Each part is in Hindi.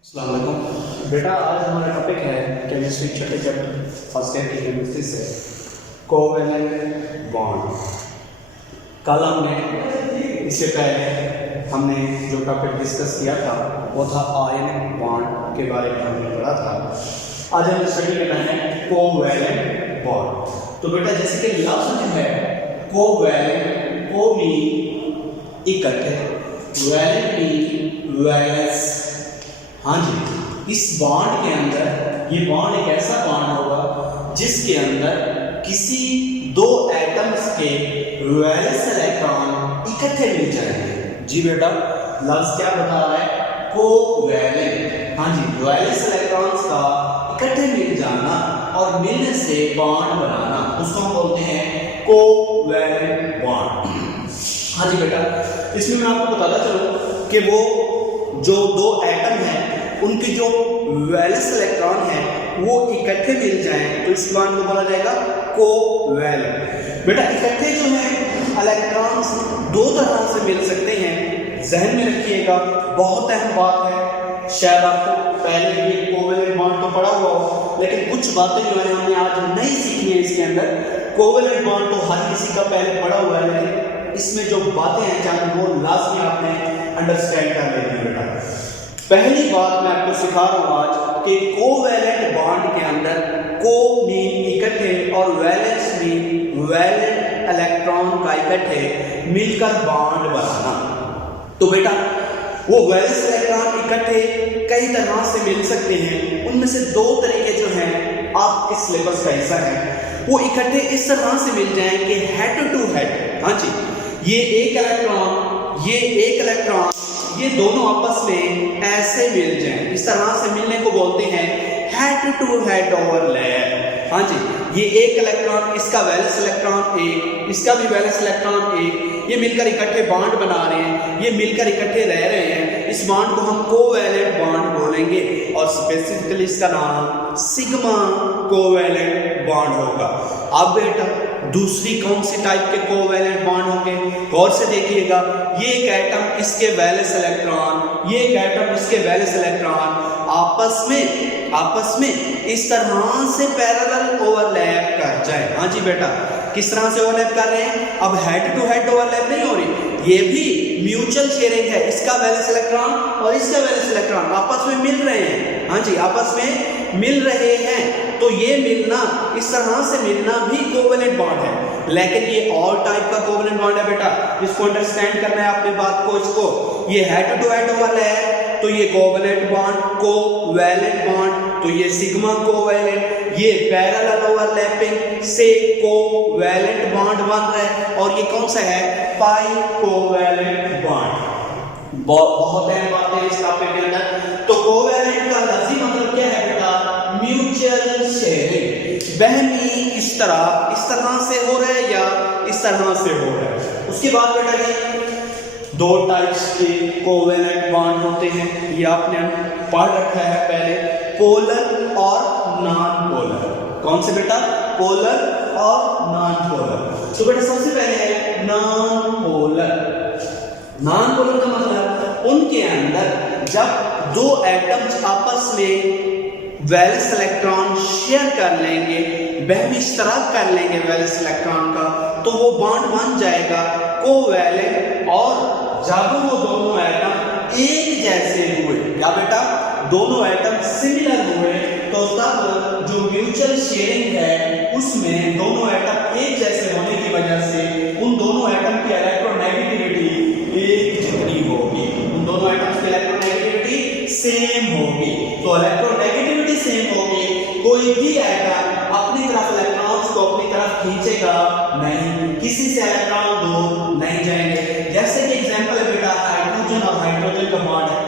अस्सलाम वालेकुम बेटा, आज हमारा टॉपिक है केमिस्ट्री छठे चैप्टर फर्स्ट ईयर की केमिस्ट्री से कोवेलेंट बॉन्ड। कल इससे पहले हमने जो टॉपिक डिस्कस किया था वो था आयनिक बॉन्ड के बारे में हमने पढ़ा था। आज हम स्टडी करना है कोवेलेंट बॉन्ड। तो बेटा जैसे कि लफ्ज है कोवेलेंट, को मीन इकट्ठे, वैलेंट मीन वैलेंस। हाँ जी, इस बॉन्ड के अंदर ये बॉन्ड एक ऐसा बॉन्ड होगा जिसके अंदर किसी दो एटम्स के वैलेंस इलेक्ट्रॉन इकट्ठे मिल जाएंगे। जी बेटा, लफ्ज क्या बता रहा है? कोवैलेंट। हाँ जी, वैलेंस इलेक्ट्रॉन्स का इकट्ठे मिल जाना और मिलने से बॉन्ड बनाना, उसको हम बोलते हैं कोवैलेंट बॉन्ड। हाँ जी बेटा, इसमें मैं आपको बताता चलूं कि वो जो दो एटम हैं उनके जो वैलेंस इलेक्ट्रॉन है वो इकट्ठे मिल जाएं तो इस बॉन्ड को बोला जाएगा कोवैलेंट। बेटा इकट्ठे जो हैं इलेक्ट्रॉन्स दो तरह से मिल सकते हैं, जहन में रखिएगा, बहुत अहम बात है। शायद आपको पहले भी कोवैलेंट बॉन्ड तो पढ़ा हुआ हो, लेकिन कुछ बातें जो है हमने आज नहीं सीखी है इसके अंदर। कोवैलेंट बॉन्ड तो हर किसी का पहले पढ़ा हुआ है, लेकिन इसमें जो बातें हैं चाहे वो लाजमी आपने अंडरस्टैंड कर लेनी है बेटा। पहली बात मैं आपको सिखा रहा हूं आज कि कोवैलेंट बॉन्ड के अंदर को मीन इकट्ठे और वैलेंस मीन वैलेंट इलेक्ट्रॉन का इकट्ठे मिलकर बॉन्ड बनाना। तो बेटा वो वैलेंस इलेक्ट्रॉन इकट्ठे कई तरह से मिल सकते हैं, उनमें से दो तरीके जो हैं आपके सिलेबस का हिस्सा है। वो इकट्ठे इस तरह से मिल जाएंगे हेड टू हेड। हाँ जी, ये एक इलेक्ट्रॉन, ये एक इलेक्ट्रॉन, ये दोनों आपस में ऐसे मिल जाएं, इस तरह से मिलने को बोलते हैं हेड टू हेड ओवरलैप। हाँ जी, ये एक इलेक्ट्रॉन, इसका वैलेंस इलेक्ट्रॉन एक, इसका भी वैलेंस इलेक्ट्रॉन एक, ये मिलकर इकट्ठे बॉन्ड बना रहे हैं, ये मिलकर इकट्ठे रह रहे हैं। इस बॉन्ड को हम कोवैलेंट बॉन्ड बोलेंगे और स्पेसिफिकली इसका नाम सिग्मा कोवैलेंट बॉन्ड होगा। अब बेटा दूसरी कौन सी टाइप के कोवैलेंट बॉन्ड होंगे? गौर से देखिएगा, ये एक एटम, इसके वैलेंस इलेक्ट्रॉन, ये एक एटम, इसके वैलेंस इलेक्ट्रॉन आपस में इस तरह से पैरेलल ओवरलैप कर जाए। हाँ जी बेटा, किस तरह से ओवरलैप कर रहे हैं? अब हेड टू हेड ओवरलैप नहीं हो रही, ये भी म्यूचुअल शेयरिंग है। इसका वैलेंस इलेक्ट्रॉन और इसका वैलेंस इलेक्ट्रॉन आपस में मिल रहे हैं। हाँ जी, आपस में मिल रहे हैं, तो ये मिलना, इस तरह से मिलना भी कोवैलेंट बॉन्ड है। लेकिन ये ऑल टाइप का कोवैलेंट बॉन्ड है बेटा, इसको अंडरस्टैंड करना है आपने बात को। इसको ये हेड टू हेड ओवरलैप, तो ये कोवैलेंट बॉन्ड, कोवैलेंट बॉन्ड, तो ये सिग्मा कोवैलेंट, ये पैरेलल ओवरलैपिंग से कोवैलेंट बॉन्ड बन रहा है। और ये कौन सा है? पाई कोवैलेंट बॉन्ड। बहुत अहम बात है इस टॉपिक के अंदर। तो कोवैलेंट का लफ्जी मतलब क्या है बेटा? Mutual sharing. बहनी इस तरह से हो रहा है या इस तरह से हो रहा है। उसके बाद बेटा ये दो टाइप्स के कोवैलेंट बॉन्ड होते हैं, ये आपने पढ़ रखा है पहले, पोलर और नॉन पोलर। कौन से बेटा? पोलर और नॉन पोलर। तो बेटा सबसे पहले है नॉन पोलर। नॉन पोलर का मतलब उनके अंदर जब दो एटम्स आपस में वैलेंस इलेक्ट्रॉन शेयर कर लेंगे, वह इस तरह कर लेंगे वैलेंस इलेक्ट्रॉन का, तो वो बॉन्ड बन जाएगा कोवैलेंट। और जब वो दोनों एटम एक जैसे हुए, क्या बेटा? दोनों एटम सिमिलर हुए, तो तब जो म्यूचुअल शेयरिंग है उसमें दोनों एटम एक जैसे होने की वजह से उन दोनों एटम की इलेक्ट्रोनेगेटिविटी एक जितनी होगी, उन दोनों एटम्स की इलेक्ट्रोनेगेटिविटी सेम होगी। तो इलेक्ट्रोनेगेटिविटी सेम होगी, कोई भी एटम अपनी तरफ इलेक्ट्रॉन्स को अपनी तरफ खींचेगा नहीं, किसी से इलेक्ट्रॉन दूर नहीं जाएंगे। जैसे कि एग्जांपल है बेटा हाइड्रोजन और हाइड्रोजन का बॉन्ड है।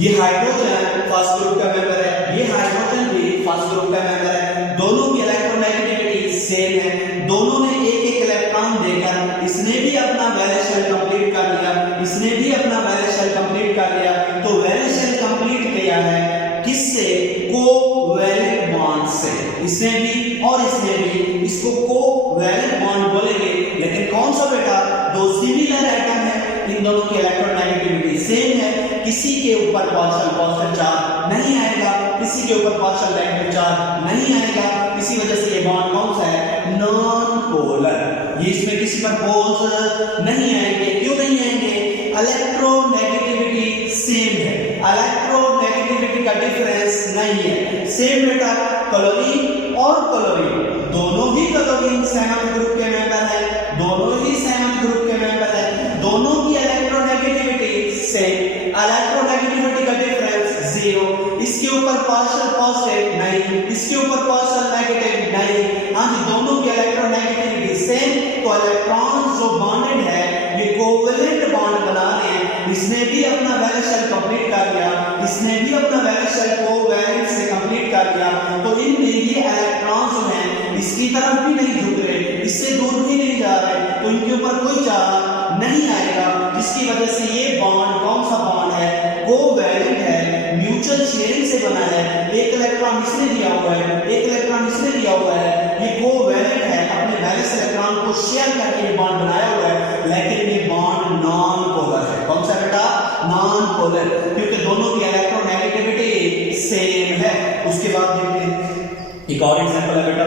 ये हाइड्रोजन फर्स्ट ग्रुप का मेंबर है, ये हाइड्रोजन भी फर्स्ट ग्रुप का मेंबर है। दोनों की इलेक्ट्रोनेगेटिविटी सेम है, दोनों ने एक एक इलेक्ट्रॉन देकर, इसने भी अपना वैलेंस शेल कंप्लीट कर लिया, इसने भी अपना वैलेंस शेल कंप्लीट कर लिया। तो वैलेंस शेल कंप्लीट किया है किससे? कोवैलेंट बॉन्ड से। इसने भी और इसने भी, इसको कोवैलेंट बॉन्ड बोलेंगे। लेकिन कौन सा बेटा? दो सिमिलर एटम है, इन दोनों की इलेक्ट्रोनेगेटिविटी सेम है, किसी के ऊपर पॉजिटिव चार्ज इसके ऊपर पार्शियल नेगेटिव चार्ज नहीं आएगा, इसी वजह से ये बॉन्ड कौन सा है, नॉन पोलर। ये इसमें किसी पर पोल्स नहीं आएंगे, क्यों नहीं आएंगे, इलेक्ट्रोनेगेटिविटी सेम है, इलेक्ट्रोनेगेटिविटी का डिफरेंस नहीं है, सेम बेटा। क्लोरीन और क्लोरीन दोनों ही क्लोरीन सेवंथ ग्रुप के मेंबर है, दोनों ही सेवंथ ग्रुप के मेंबर है, दोनों की इलेक्ट्रोनेगेटिविटी सेम, इलेक्ट्रोनेगेटिविटी का डिफरेंस 0, इसके ऊपर पार्शियल पॉजिटिव नहीं, इसके ऊपर पार्शियल नेगेटिव नहीं, हाँ जी दोनों की इलेक्ट्रोनेगेटिविटी सेम। तो इलेक्ट्रॉन जो बॉन्डेड है ये कोवेलेंट बॉन्ड बना रहे हैं, इसने भी अपना वैलेंस शेल कंप्लीट कर लिया, इसने भी अपना वैलेंस शेल कोवेलेंट से कंप्लीट कर लिया, तो इनमें ये इलेक्ट्रॉन जो हैं इसकी तरफ भी नहीं झुक रहे, इससे दूर भी नहीं जा रहे, तो इनके ऊपर कोई चार्ज नहीं आएगा, जिसकी वजह से ये बॉन्ड कौन सा बॉन्ड है, कोवेलेंट है, म्यूचुअल शेयरिंग से बना है, एक इलेक्ट्रॉन इसने दिया हुआ है, एक इलेक्ट्रॉन इसने दिया हुआ है, ये कोवेलेंट है, अपने वैलेंस इलेक्ट्रॉन को शेयर करके ये बॉन्ड बनाया हुआ है, लेकिन ये बॉन्ड नॉन पोलर है। कौन सा बेटा, नॉन पोलर, क्योंकि दोनों की इलेक्ट्रोनेगेटिविटी सेम है। उसके बाद देखते हैं एक और एग्जांपल है बेटा,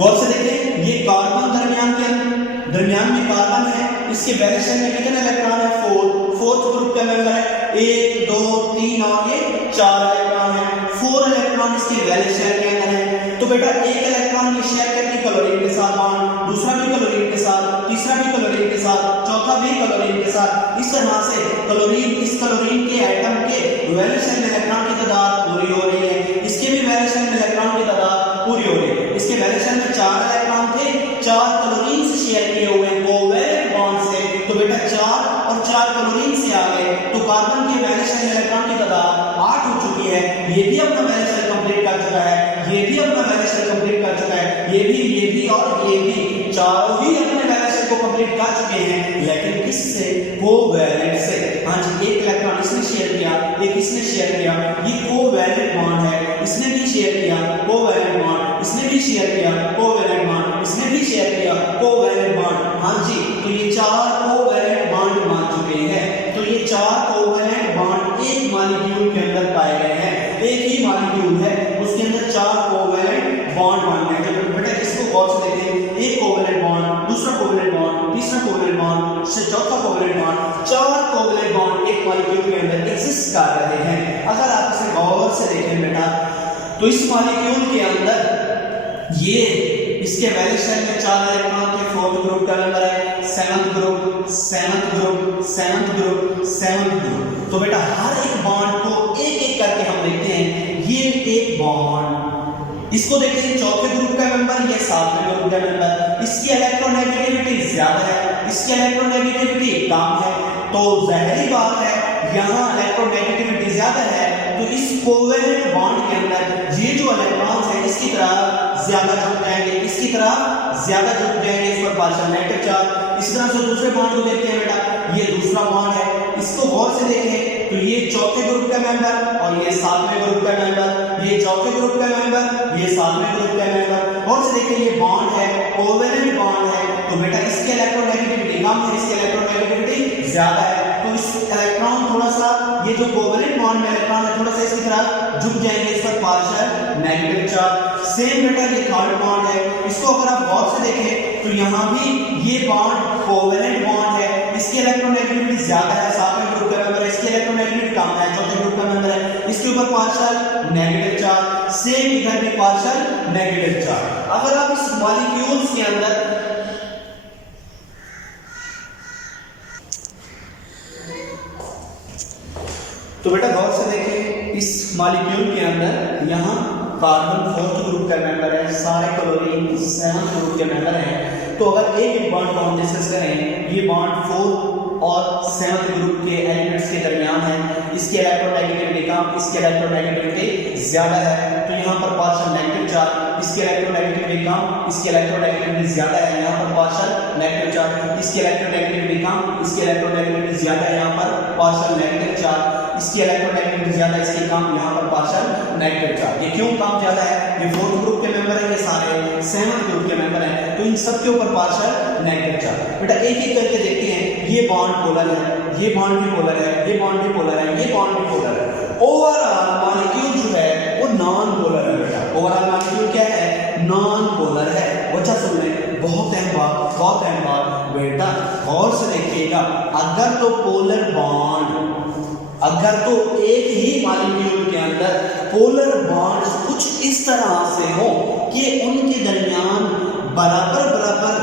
गौर से देखें, ये कार्बन दरमियान में कार्बन है, इसके वैलेंस शेल में कितने इलेक्ट्रॉन है, 4, फोर्थ ग्रुप का मेंबर है, 1 2 3 और ये 4 इलेक्ट्रॉन है, 4 इलेक्ट्रॉन इसके वैलेंस शेल के अंदर है। तो बेटा एक इलेक्ट्रॉन ये शेयर करके क्लोरीन के साथ बॉन्ड, दूसरा भी क्लोरीन के साथ, तीसरा भी क्लोरीन के साथ, चौथा भी क्लोरीन के साथ, इस तरह से क्लोरीन, इस क्लोरीन के एटम के वैलेंस शेल में इलेक्ट्रॉन की तादाद पूरी हो रही है, इसके भी वैलेंस शेल में इलेक्ट्रॉन की तादाद पूरी हो रही है। इसके वैलेंस शेल में 4 इलेक्ट्रॉन थे, 4 क्लोरीन से शेयर किए हुए कोवेलेंट बॉन्ड से, तो बेटा 4 और 4 क्लोरीन से आ गए, तो कार्बन के वैलेंस शेल में इलेक्ट्रॉन की तादाद 8 हो चुकी है, ये भी अपना वैलेंस शेल कंप्लीट कर चुका है, ये भी अपना वैलेंस शेल कंप्लीट कर चुका है, ये भी और ये भी, चारों ही अपने वैलेंस शेल को कंप्लीट कर चुके हैं, लेकिन किससे, कोवेलेंट से। हाँ जी एक इलेक्ट्रॉन इसने शेयर किया, एक इसने शेयर किया, ये कोवेलेंट बॉन्ड है, इसने भी शेयर किया कोवेलेंट बॉन्ड, इसने भी शेयर किया कोवेलेंट बॉन्ड, इसने भी शेयर किया कोवेलेंट बॉन्ड। हाँ जी तो ये 4 कोवेलेंट बॉन्ड मान चुके हैं, तो ये 4 कोवेलेंट बॉन्ड एक मॉलिक्यूल के अंदर पाए गए हैं, एक ही मॉलिक्यूल है उसके अंदर 4 कोवेलेंट बॉन्ड बन गए। तो बेटा इसको गौर से देखें, एक कोवेलेंट बॉन्ड, दूसरा कोवेलेंट बॉन्ड, तीसरा कोवेलेंट बॉन्ड, चौथा कोवेलेंट बॉन्ड, 4 कोवेलेंट बॉन्ड एक मॉलिक्यूल के अंदर एग्जिस्ट कर रहे हैं। अगर आप इसे गौर से देखें बेटा, तो इस मॉलिक्यूल के अंदर ये इसके वैलेंस शेल में 4 इलेक्ट्रॉन के फोर्थ ग्रुप का मेंबर है, seventh group, seventh group, seventh group, seventh group. तो बेटा हर एक बॉन्ड को एक एक करके हम देखते हैं, ये एक बॉन्ड, इसको देखते हैं चौथे ग्रुप का मेंबर, ये सातवें ग्रुप का मेंबर, इसकी इलेक्ट्रोनेगेटिविटी ज्यादा है, इसकी इलेक्ट्रोनेगेटिविटी कम है, तो जाहिर बात है यहाँ इलेक्ट्रोनेगेटिविटी ज्यादा है, तो इस कोवेलेंट बॉन्ड के अंदर ये जो इलेक्ट्रॉन्स हैं इसकी तरफ ज्यादा झुक जाएंगे, इसकी तरफ ज्यादा झुक जाएंगे, इस पर पार्शियल नेगेटिव चार्ज। इसी तरह से दूसरे बॉन्ड को देखते हैं बेटा, ये दूसरा बॉन्ड है, इसको गौर से देखें तो ये चौथे ग्रुप का मेंबर और ये सातवें ग्रुप का मेंबर, ये चौथे ग्रुप का मेंबर, ये सातवें ग्रुप का मेंबर, गौर से देखें ये बॉन्ड है, कोवेलेंट बॉन्ड है, तो बेटा इसकी इलेक्ट्रोनेगेटिविटी कम है, इसकी इलेक्ट्रोनेगेटिविटी ज्यादा है, तो इस इलेक्ट्रॉन थोड़ा सा, ये जो कोवेलेंट बॉन्ड में इलेक्ट्रॉन है थोड़ा सा इसकी तरफ झुक जाएंगे, इस पर पार्शियल नेगेटिव चार्ज। सेम बेटा ये थर्ड बॉन्ड है, इसको अगर आप गौर से देखें तो यहाँ भी ये बॉन्ड कोवेलेंट बॉन्ड है, इसकी इलेक्ट्रोनेगेटिविटी ज्यादा है, सातवें ग्रुप का मेंबर है, इसकी इलेक्ट्रोनेगेटिविटी कम है, चौथे ग्रुप का मेंबर है, इसके ऊपर पार्शियल नेगेटिव चार्ज, सेम इधर भी पार्शियल नेगेटिव चार्ज। अगर आप इस मॉलिक्यूल्स के अंदर तो बेटा गौर से देखें, इस मॉलिक्यूल के अंदर यहाँ कार्बन फोर्थ ग्रुप का मेंबर है, सारे क्लोरीन सेवंथ ग्रुप के मेंबर हैं, तो अगर एक बॉन्ड को हम डिस्कस करें, ये बॉन्ड फोर्थ और सेवंथ ग्रुप के एलिमेंट्स के दरमियान है, इसकी इलेक्ट्रोनेगेटिविटी कम, इसकी इलेक्ट्रोनेगेटिविटी ज्यादा है, तो यहाँ पर पार्शियल नेगेटिव चार्ज, इसकी इलेक्ट्रोनेगेटिविटी कम, इसकी इलेक्ट्रोनेगेटिविटी ज्यादा है, यहाँ पर पार्शियल नेगेटिव चार्ज, इसकी इलेक्ट्रोनेगेटिविटी कम, इसकी इलेक्ट्रोनेगेटिविटी ज्यादा है, यहाँ पर पार्शियल नेगेटिव चार्ज, इसकी इलेक्ट्रोनेगेटिविटी ज्यादा, इसकी कम, यहाँ पर पार्शियल नेगेटिव चार्ज। ये क्यों कम ज्यादा है, ये फोर्थ ग्रुप के मेंबर है, ये सारे सेवंथ ग्रुप के मेंबर हैं, तो इन सब के ऊपर पार्शियल नेगेटिव चार्ज। बेटा एक एक करके देखते हैं, ये बॉन्ड पोलर है, ये बॉन्ड भी पोलर है, ये बॉन्ड भी पोलर है, ये बॉन्ड भी पोलर है, ओवरऑल मॉलिक्यूल जो है वो नॉन बहुत अहम बात बेटा गौर से देखिएगा, अगर तो पोलर बॉन्ड, अगर तो एक ही मॉलिक्यूल के अंदर पोलर बॉन्ड्स कुछ इस तरह से हो कि उनके दरमियान बराबर बराबर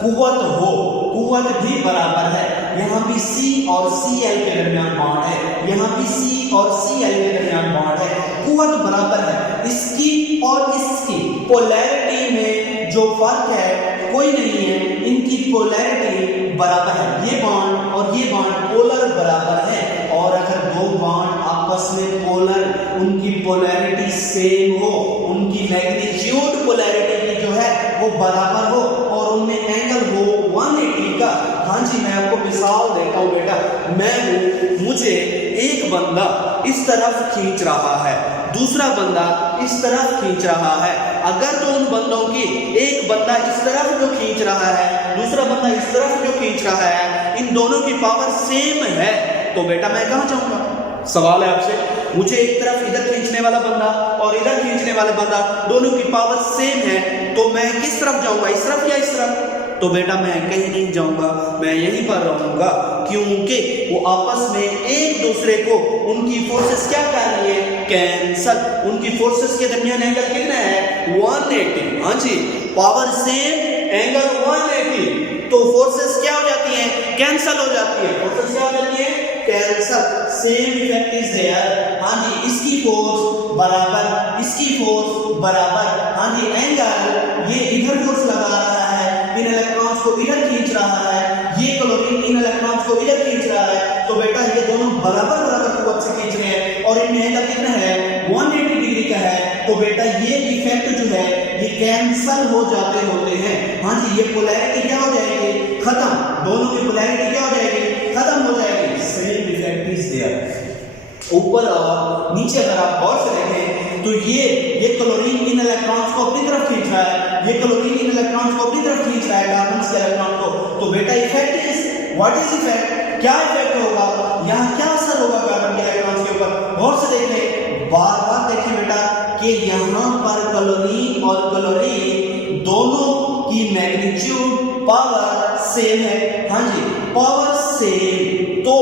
कुव्वत हो, कुव्वत भी बराबर है, यहाँ भी C और Cl के दरमियान बॉन्ड है, यहाँ भी C और Cl के दरमियान बॉन्ड है, कुव्वत बराबर है, इसकी और इसकी पोलैरिटी में जो फर्क है कोई नहीं है, इनकी पोलैरिटी बराबर है, ये बॉन्ड और ये बॉन्ड पोलर बराबर है। और अगर दो बॉन्ड आपस में पोलर, उनकी पोलैरिटी सेम हो, उनकी मैग्नीट्यूड पोलैरिटी की जो है वो बराबर हो और उनमें एंगल हो 180 का। हाँ जी, मैं आपको मिसाल देता हूँ बेटा, मैं हूँ, मुझे एक बंदा इस तरफ खींच रहा है, दूसरा बंदा इस तरफ खींच रहा है, अगर तो उन बंदों की एक बंदा इस तरफ जो खींच रहा है, दूसरा बंदा इस तरफ जो खींच रहा है, इन दोनों की पावर सेम है, तो बेटा मैं कहाँ जाऊंगा? सवाल है आपसे, मुझे एक तरफ इधर खींचने वाला बंदा और इधर खींचने वाला बंदा दोनों की पावर सेम है, तो मैं किस तरफ जाऊंगा, इस तरफ या इस तरफ? तो बेटा मैं कहीं नहीं जाऊंगा, मैं यहीं पर रहूंगा, क्योंकि वो आपस में एक दूसरे को उनकी फोर्सेस क्या कर रही है, कैंसल। उनकी फोर्सेस के दरमियान एंगल कितना है, 180। हाँ जी, पावर सेम, एंगल 180, तो फोर्सेस क्या हो जाती हैं, कैंसल हो जाती है, फोर्सेस क्या हो जाती है, cancel. Same effect is there. हाँ जी, इसकी फोर्स बराबर, इसकी फोर्स बराबर। हाँ जी, एंगल ये इधर फोर्स लगा रहा है, इन इलेक्ट्रॉन्स को इधर खींच रहा है, ये क्लोरीन इन इलेक्ट्रॉन्स को इधर खींच रहा है, तो बेटा ये दोनों बराबर बराबर कुव्वत से खींच रहे हैं और इनमें एंगल कितना है, 180 डिग्री का है, तो बेटा ये इफेक्ट जो है ये कैंसल हो जाते होते हैं। हाँ जी, ये पोलैरिटी क्या हो जाएगी, खत्म, दोनों की पोलैरिटी क्या हो जाएगी, खत्म हो जाएगी। Same effect is there. ऊपर और नीचे अगर आप गौर से देखें तो ये क्लोरीन इन इलेक्ट्रॉन्स को अपनी तरफ खींच रहा है, ये क्लोरीन इन इलेक्ट्रॉन्स को अपनी तरफ खींच रहा है, कार्बन के इलेक्ट्रॉन को, तो बेटा effect is, what is effect, क्या इफेक्ट होगा, यहाँ क्या असर होगा कार्बन के इलेक्ट्रॉन्स के ऊपर? गौर से देखें, बार बार देखें बेटा कि यहाँ पर क्लोरीन और क्लोरीन दोनों की मैग्नीट्यूड पावर सेम है। हाँ जी, पावर सेम, तो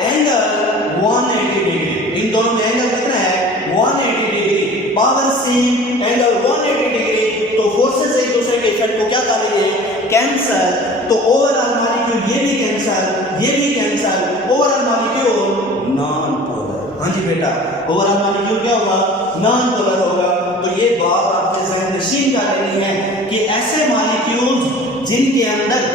एंगल 180 डिग्री, इन दोनों में एंगल कितना है, 180 degree, power same, angle 180 degree, तो फोर्सेस एक दूसरे के इफेक्ट को क्या कर रही है, कैंसल। तो ओवरऑल मॉलिक्यूल ये भी कैंसल, ये भी cancel, overall molecule non polar. हाँ जी बेटा, ओवरऑल मॉलिक्यूल क्या होगा, नॉन पोलर होगा। तो ये बात आपके ज़हन नशीन कर लेनी है कि ऐसे मॉलिक्यूल्स जिनके अंदर,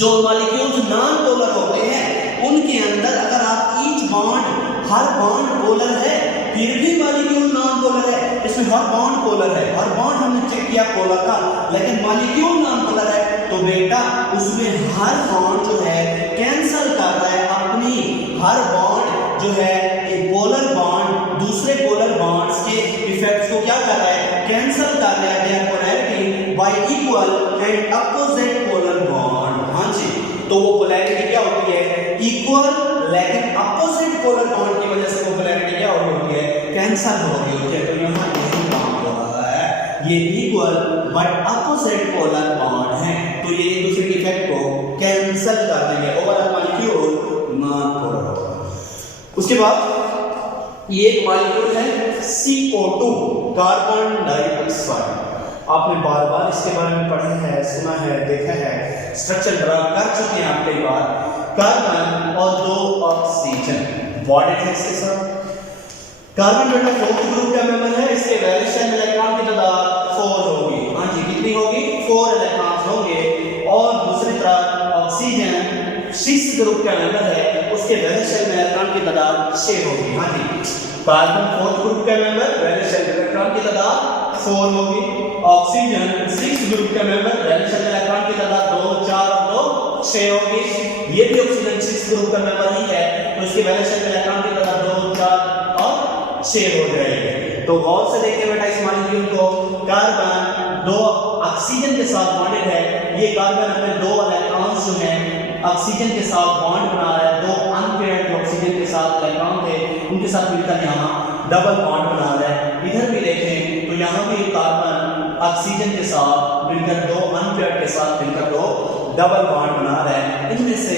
जो मॉलिक्यूल्स नॉन पोलर होते हैं, उनके अंदर अगर आप ईच बॉन्ड, हर बॉन्ड पोलर है, फिर भी मॉलिक्यूल नॉन पोलर है, इसमें हर बॉन्ड पोलर है, हर बॉन्ड हमने चेक किया पोलर था, लेकिन मॉलिक्यूल नॉन पोलर है, तो बेटा उसमें हर बॉन्ड जो है कैंसल कर रहा है अपनी, हर बॉन्ड जो है एक पोलर बॉन्ड दूसरे पोलर बॉन्ड्स के इफेक्ट्स को क्या कर रहा है, कैंसल कर रहा है, their polarity by equal and opposite polar bond. हाँ जी, तो वो पोलैरिटी क्या होती है, इक्वल, लेकिन अपोजिट पोलर बॉन्ड की वजह से वो पोलैरिटी क्या हो रही है, कैंसल हो रही होती है। तो यहाँ यही काम हो रहा है, ये equal but opposite polar bond है, तो ये एक दूसरे के इफेक्ट को कैंसल कर देंगे, ओवरऑल मॉलिक्यूल नॉन पोलर होगा। उसके बाद ये एक मॉलिक्यूल है CO2, कार्बन डाइऑक्साइड। आपने बार बार इसके बारे में पढ़ा है, सुना है, देखा है, स्ट्रक्चर ड्रा कर चुके हैं आप कई बार। कार्बन और 2 ऑक्सीजन बॉन्डेड है इसके साथ। कार्बन बेटा 4th ग्रुप का मेंबर है, इसके वैलेंस इलेक्ट्रॉन की तादाद 4 होगी। हाँ जी, कितनी होगी, 4 इलेक्ट्रॉन्स होंगे। और दूसरी तरफ ऑक्सीजन 6th ग्रुप का मेंबर है, उसके वैलेंस इलेक्ट्रॉन की तादाद 6 होगी। हाँ जी, कार्बन 4th ग्रुप का मेंबर, वैलेंस इलेक्ट्रॉन की तादाद 4 होगी। ऑक्सीजन 6th ग्रुप का मेंबर, वैलेंस इलेक्ट्रॉन की तादाद 2, 4 और 2 6 होगी। ये भी ऑक्सीजन 6th ग्रुप का मेंबर ही है, तो इसके वैलेंस इलेक्ट्रॉन की तादाद 2, 4 और 6 हो जाएगी। तो गौर से देखिए बेटा इस मॉलिक्यूल को, कार्बन 2 ऑक्सीजन के साथ बॉन्डेड है, ये कार्बन अपने 2 इलेक्ट्रॉन्स जो हैं ऑक्सीजन के साथ बॉन्ड बना रहा है, 2 अनपेयर्ड ऑक्सीजन के साथ इलेक्ट्रॉन थे उनके साथ मिलकर यहाँ डबल बॉन्ड बना रहा है। इधर भी देखें तो यहाँ भी कार्बन ऑक्सीजन के साथ मिलकर दो अनपेयर्ड के साथ मिलकर दो डबल बॉन्ड बना रहे हैं। इनमें से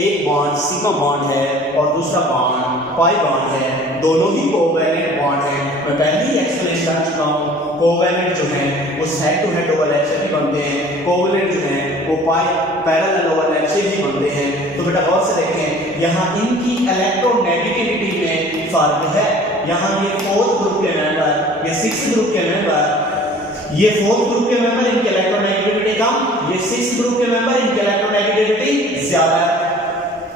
एक बॉन्ड सिग्मा बॉन्ड है और दूसरा बॉन्ड पाई बॉन्ड है, दोनों ही कोवैलेंट बॉन्ड है। मैं पहले ही एक्सप्लेन कर चुका हूँ, कोवैलेंट जो है वो हेड टू हेड ओवरलैप से भी बनते हैं, कोवैलेंट जो है वो पाई पैरेलल ओवरलैप से भी बनते हैं। तो बेटा गौर से देखें, यहाँ इनकी इलेक्ट्रोनेगेटिविटी में फर्क है। यहाँ ये फोर्थ ग्रुप के मेंबर, ये सिक्स्थ ग्रुप के मेंबर, ये फोर्थ ग्रुप के मेंबर इनकी इलेक्ट्रोनेगेटिविटी कम, ये सिक्स्थ ग्रुप के मेंबर इनकी इलेक्ट्रोनेगेटिविटी ज्यादा है।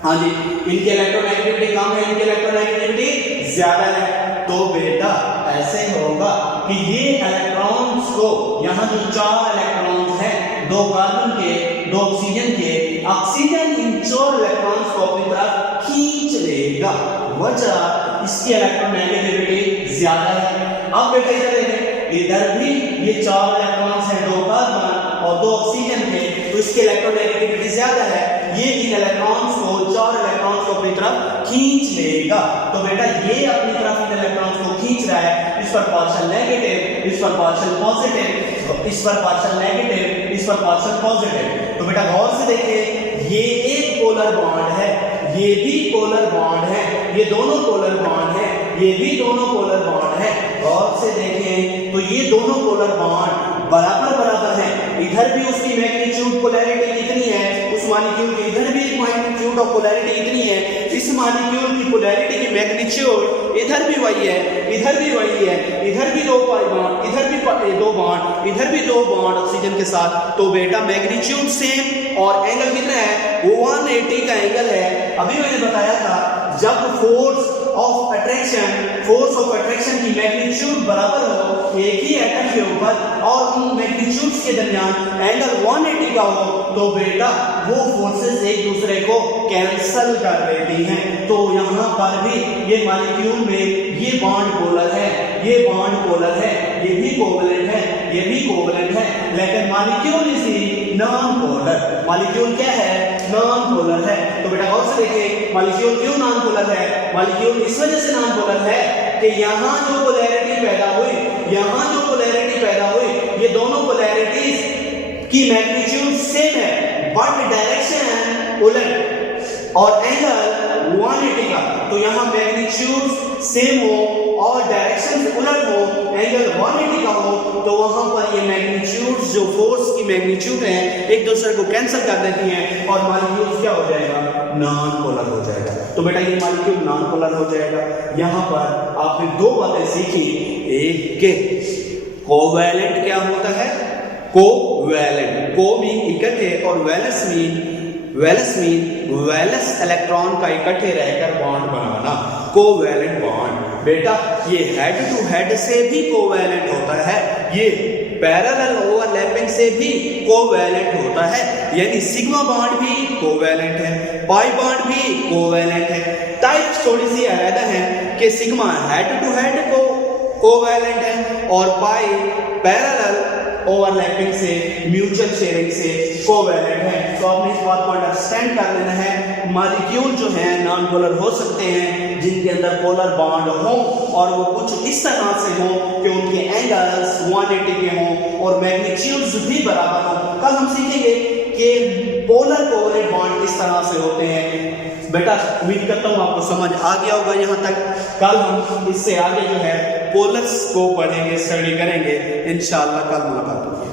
हाँ जी, इनकी इलेक्ट्रोनेगेटिविटी कम है, इनकी इलेक्ट्रोनेगेटिविटी ज्यादा है। तो बेटा ऐसे होगा कि ये इलेक्ट्रॉन्स को, यहाँ जो 4 इलेक्ट्रॉन्स हैं, 2 कार्बन के 2 ऑक्सीजन के, ऑक्सीजन इन 4 इलेक्ट्रॉन्स को अपनी तरफ खींच लेगा, वजह इसकी इलेक्ट्रोनेगेटिविटी ज्यादा है। अब बेटा इधर देखें, इधर भी ये 4 इलेक्ट्रॉन्स हैं, 2 कार्बन और 2 ऑक्सीजन के, तो इसकी इलेक्ट्रोनेगेटिविटी ज्यादा है। ये इन इलेक्ट्रॉन्स को, 4 इलेक्ट्रॉन्स को अपनी तरफ खींच लेगा। तो बेटा ये अपनी तरफ इन इलेक्ट्रॉन्स को खींच रहा है, इस पर पार्शियल नेगेटिव, इस पर पार्शियल पॉजिटिव, इस पर पार्शियल नेगेटिव, इस पर पार्शियल पॉजिटिव। तो बेटा गौर से देखिए, ये एक पोलर बॉन्ड है, ये भी पोलर बॉन्ड है, ये दोनों पोलर बॉन्ड है, ये भी दोनों पोलर बॉन्ड है। गौर से देखें तो ये दोनों पोलर बॉन्ड बराबर बराबर हैं। इधर भी उसकी मैग्नीट्यूड पोलैरिटी कितनी है, उस मॉलिक्यूल की इधर भी मैग्नीट्यूड ऑफ पोलैरिटी इतनी है, इस मॉलिक्यूल की पोलैरिटी की मैग्नीट्यूड इधर भी वही है, इधर भी वही है, इधर भी 2 पाई बॉन्ड, इधर भी 2 बॉन्ड, इधर भी 2 बॉन्ड ऑक्सीजन के साथ। तो बेटा मैग्नीट्यूड सेम और एंगल कितना है, वो 180 का एंगल है। अभी मैंने बताया था जब फोर्स ऑफ अट्रैक्शन की मैग्नीट्यूड बराबर हो एक ही एटम के ऊपर और उन मैग्नीट्यूड्स के दरमियान एंगल 180 का हो, तो बेटा वो फोर्सेस एक दूसरे को कैंसल कर देती हैं। तो यहाँ पर भी ये मॉलिक्यूल में ये बॉन्ड पोलर है, ये बॉन्ड पोलर है, ये भी कोवैलेंट है, ये भी कोवैलेंट है, लेकिन molecule is non polar. Molecule क्या है, नॉन पोलर है। तो बेटा गौर से देखिए, मॉलिक्यूल क्यों नॉन पोलर है, मॉलिक्यूल इस वजह से नॉन पोलर है कि यहाँ जो पोलैरिटी पैदा हुई, यहाँ जो पोलैरिटी पैदा हुई, ये दोनों पोलैरिटीज की मैग्नीट्यूड सेम है, बट डायरेक्शन उलट और एंगल 180 का। तो यहाँ मैग्नीट्यूड सेम हो और डायरेक्शन उलट हो, एंगल 180 का हो, तो वहां पर ये मैग्नीट्यूड जो फोर्स की मैग्नीट्यूड है एक दूसरे को कैंसिल कर देती हैं और मॉलिक्यूल क्या हो जाएगा, नॉन पोलर हो जाएगा। तो बेटा ये मॉलिक्यूल नॉन पोलर हो जाएगा। यहाँ पर आपने 2 बातें सीखी, एक के कोवैलेंट क्या होता है, कोवैलेंट, को मीन इकट्ठे और वैलेंस मीन वैलेंस इलेक्ट्रॉन का इकट्ठे रहकर बॉन्ड बनाना, कोवैलेंट बॉन्ड। बेटा ये हेड टू हेड से भी कोवैलेंट होता है, ये पैरेलल ओवरलैपिंग से भी कोवैलेंट होता है, यानी सिग्मा बॉन्ड भी कोवैलेंट है, पाई बॉन्ड भी कोवैलेंट है। टाइप्स थोड़ी सी अलग है कि सिग्मा हेड टू हेड को कोवैलेंट है और पाई पैरेलल ओवरलैपिंग से, म्यूचुअल शेयरिंग से कोवैलेंट है। तो आपने इस बात को अंडरस्टैंड कर लेना है, मॉलिक्यूल जो है नॉन पोलर हो सकते हैं जिनके अंदर पोलर बॉन्ड हो और वो कुछ इस तरह से हो कि उनके एंगल्स 180 के हों और मैग्नीट्यूड्स भी बराबर हो। कल हम सीखेंगे कि पोलर कोवैलेंट बॉन्ड किस तरह से होते हैं। बेटा उम्मीद करता हूँ आपको समझ आ गया होगा यहाँ तक। कल हम इससे आगे जो है पोलर्स को पढ़ेंगे, स्टडी करेंगे, इंशाअल्लाह कल मुलाकात होगी।